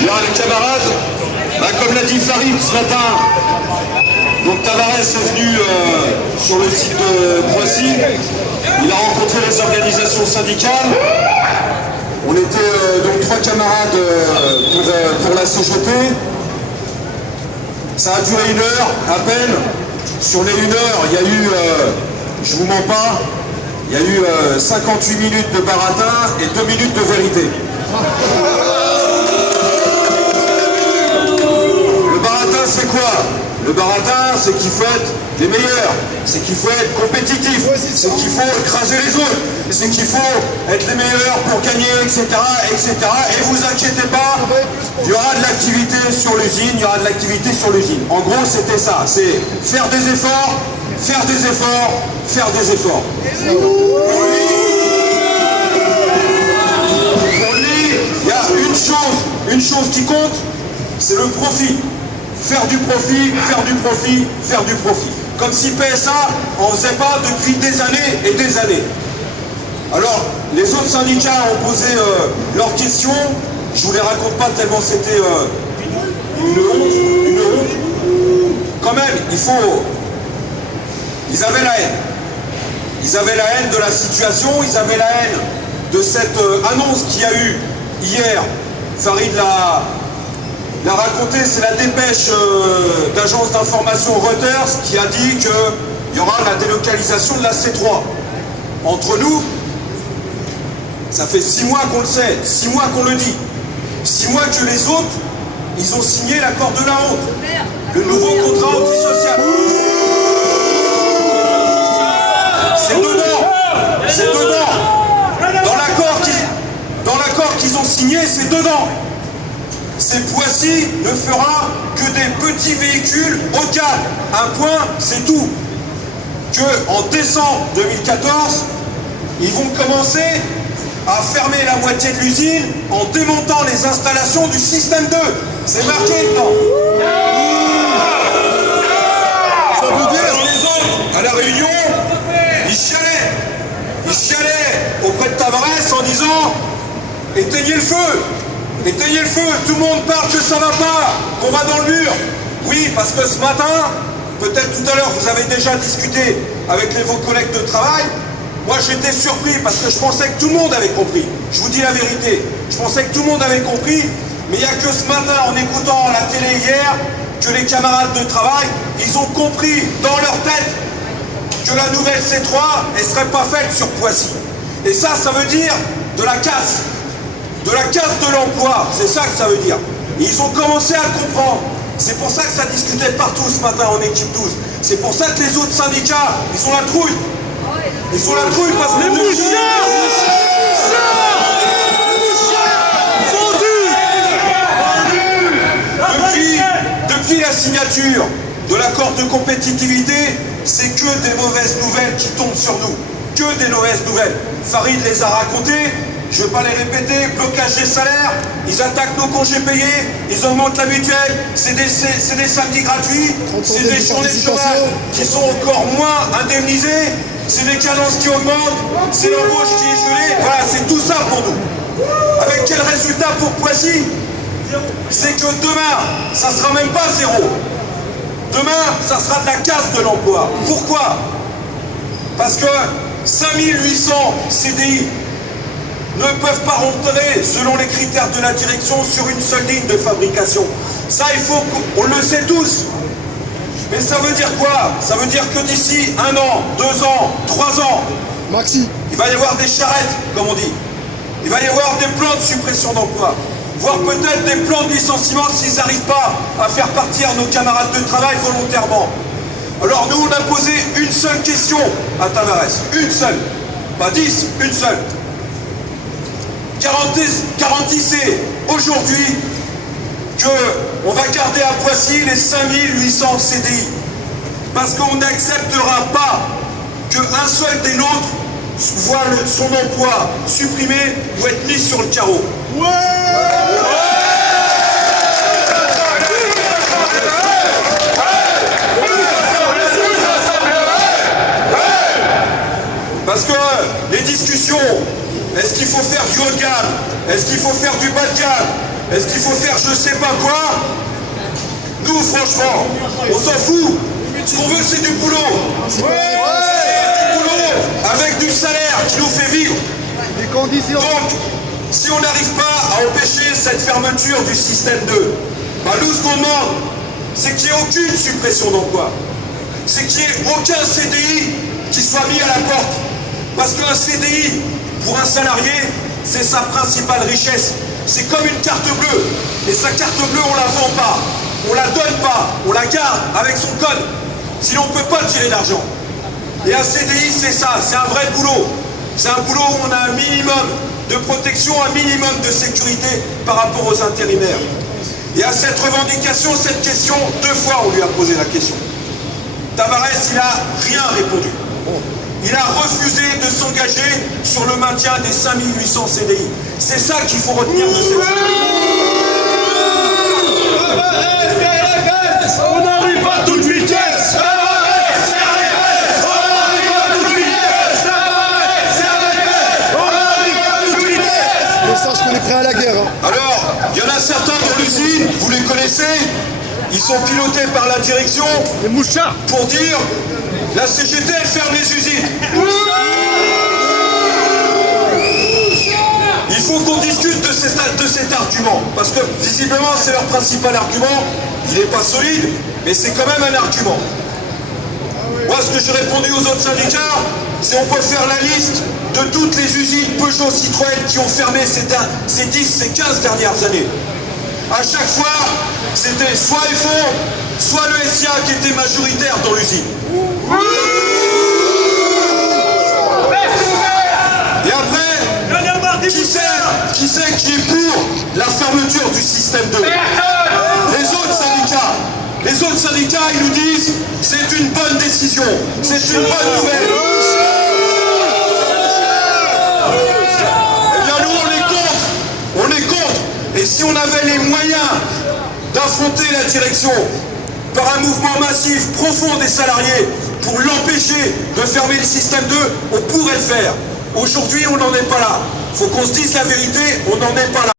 Alors les camarades, comme l'a dit Farid ce matin, donc Tavares est venu sur le site de Poissy, il a rencontré les organisations syndicales, on était donc 3 camarades pour la CGT, ça a duré 1 heure à peine, sur les 1 heure il y a eu, je vous mens pas, il y a eu 58 minutes de baratin et 2 minutes de vérité. C'est quoi? Le baratin, c'est qu'il faut être les meilleurs, c'est qu'il faut être compétitif, c'est qu'il faut écraser les autres, c'est qu'il faut être les meilleurs pour gagner, etc., etc. Et vous inquiétez pas, il y aura de l'activité sur l'usine, il y aura de l'activité sur l'usine. En gros, c'était ça, c'est faire des efforts, faire des efforts, faire des efforts. Pour lui, il y a une chose qui compte, c'est le profit. Faire du profit, faire du profit, faire du profit. Comme si PSA en faisait pas depuis des années et des années. Alors, les autres syndicats ont posé leurs questions. Je vous les raconte pas tellement c'était une honte. Quand même, ils avaient la haine. Ils avaient la haine de la situation, ils avaient la haine de cette annonce qu'il y a eu hier. Farid l'a raconté, c'est la dépêche d'agence d'information Reuters qui a dit qu'il y aura la délocalisation de la C3. Entre nous, ça fait 6 mois qu'on le sait, 6 mois qu'on le dit. 6 mois que les autres, ils ont signé l'accord de la honte. Le nouveau contrat antisocial. C'est dedans. C'est dedans. Dans l'accord qu'ils ont signé, c'est dedans. Poissy ne fera que des petits véhicules haut de gamme. Un point, c'est tout. En décembre 2014, ils vont commencer à fermer la moitié de l'usine en démontant les installations du système 2. C'est marqué dedans. Ça veut dire les autres, à la réunion, ils chialaient auprès de Tavares en disant « Éteignez le feu !» Éteignez le feu, tout le monde parle que ça va pas, qu'on va dans le mur. Oui, parce que ce matin, peut-être tout à l'heure, vous avez déjà discuté avec vos collègues de travail. Moi, j'étais surpris parce que je pensais que tout le monde avait compris. Je vous dis la vérité. Je pensais que tout le monde avait compris. Mais il n'y a que ce matin, en écoutant la télé hier, que les camarades de travail, ils ont compris dans leur tête que la nouvelle C3, elle ne serait pas faite sur Poissy. Et ça veut dire de la casse. De la casse de l'emploi, c'est ça que ça veut dire. Et ils ont commencé à le comprendre. C'est pour ça que ça discutait partout ce matin en équipe 12. C'est pour ça que les autres syndicats, ils sont la trouille. Ils sont la trouille parce que... Depuis la signature de l'accord de compétitivité, c'est que des mauvaises nouvelles qui tombent sur nous. Que des mauvaises nouvelles. Farid les a racontées. Je ne vais pas les répéter, blocage des salaires, ils attaquent nos congés payés, ils augmentent la mutuelle, c'est des samedis gratuits, c'est des journées de chômage qui sont encore moins indemnisées, c'est des cadences qui augmentent, c'est l'embauche qui est gelée, voilà, c'est tout ça pour nous. Avec quel résultat pour Poissy? C'est que demain, ça ne sera même pas 0. Demain, ça sera de la casse de l'emploi. Pourquoi? Parce que 5800 CDI ne peuvent pas rentrer selon les critères de la direction sur une seule ligne de fabrication. Ça, il faut qu'on le sait tous. Mais ça veut dire quoi? Ça veut dire que d'ici 1 an, 2 ans, 3 ans, Maxi, il va y avoir des charrettes, comme on dit. Il va y avoir des plans de suppression d'emploi, voire peut-être des plans de licenciement s'ils n'arrivent pas à faire partir nos camarades de travail volontairement. Alors nous, on a posé une seule question à Tavares. Une seule. Pas 10, une seule. Garantissez aujourd'hui qu'on va garder à Poissy les 5800 CDI. Parce qu'on n'acceptera pas qu'un seul des nôtres voit son emploi supprimé ou être mis sur le carreau. Ouais. Parce que les discussions, est-ce qu'il faut faire du haut de gamme? Est-ce qu'il faut faire du bas de gamme? Est-ce qu'il faut faire je sais pas quoi? Nous, franchement, on s'en fout. Ce qu'on veut, c'est du boulot. C'est du boulot avec du salaire qui nous fait vivre. Les conditions. Donc, si on n'arrive pas à empêcher cette fermeture du système 2, bah nous, ce qu'on demande, c'est qu'il n'y ait aucune suppression d'emploi. C'est qu'il n'y ait aucun CDI qui soit mis à la porte. Parce qu'un CDI, pour un salarié, c'est sa principale richesse. C'est comme une carte bleue. Et sa carte bleue, on ne la vend pas. On ne la donne pas. On la garde avec son code. Sinon, on ne peut pas tirer d'argent. Et un CDI, c'est ça. C'est un vrai boulot. C'est un boulot où on a un minimum de protection, un minimum de sécurité par rapport aux intérimaires. Et à cette revendication, cette question, 2 fois on lui a posé la question. Tavares, il n'a rien répondu. Il a refusé de s'engager sur le maintien des 5800 CDI. C'est ça qu'il faut retenir de cette situation. On n'arrive pas à toute vitesse. On sache qu'on est prêt à la guerre. Hein. Alors, il y en a certains dans l'usine, vous les connaissez, ils sont pilotés par la direction Les mouchards. pour dire la CGT elle ferme les usines. Il faut qu'on discute de cet argument, parce que visiblement c'est leur principal argument. Il n'est pas solide, mais c'est quand même un argument. Moi, ce que j'ai répondu aux autres syndicats, c'est on peut faire la liste de toutes les usines Peugeot, Citroën qui ont fermé ces 10, ces 15 dernières années. À chaque fois, c'était soit FO, soit le SIA qui était majoritaire dans l'usine. Et après, qui c'est qui est pour la fermeture du système 2? Les autres syndicats, ils nous disent c'est une bonne décision, c'est une bonne nouvelle. Eh bien nous on est contre. Et si on avait les moyens d'affronter la direction par un mouvement massif, profond des salariés, pour l'empêcher de fermer le système 2, on pourrait le faire. Aujourd'hui, on n'en est pas là. Il faut qu'on se dise la vérité, on n'en est pas là.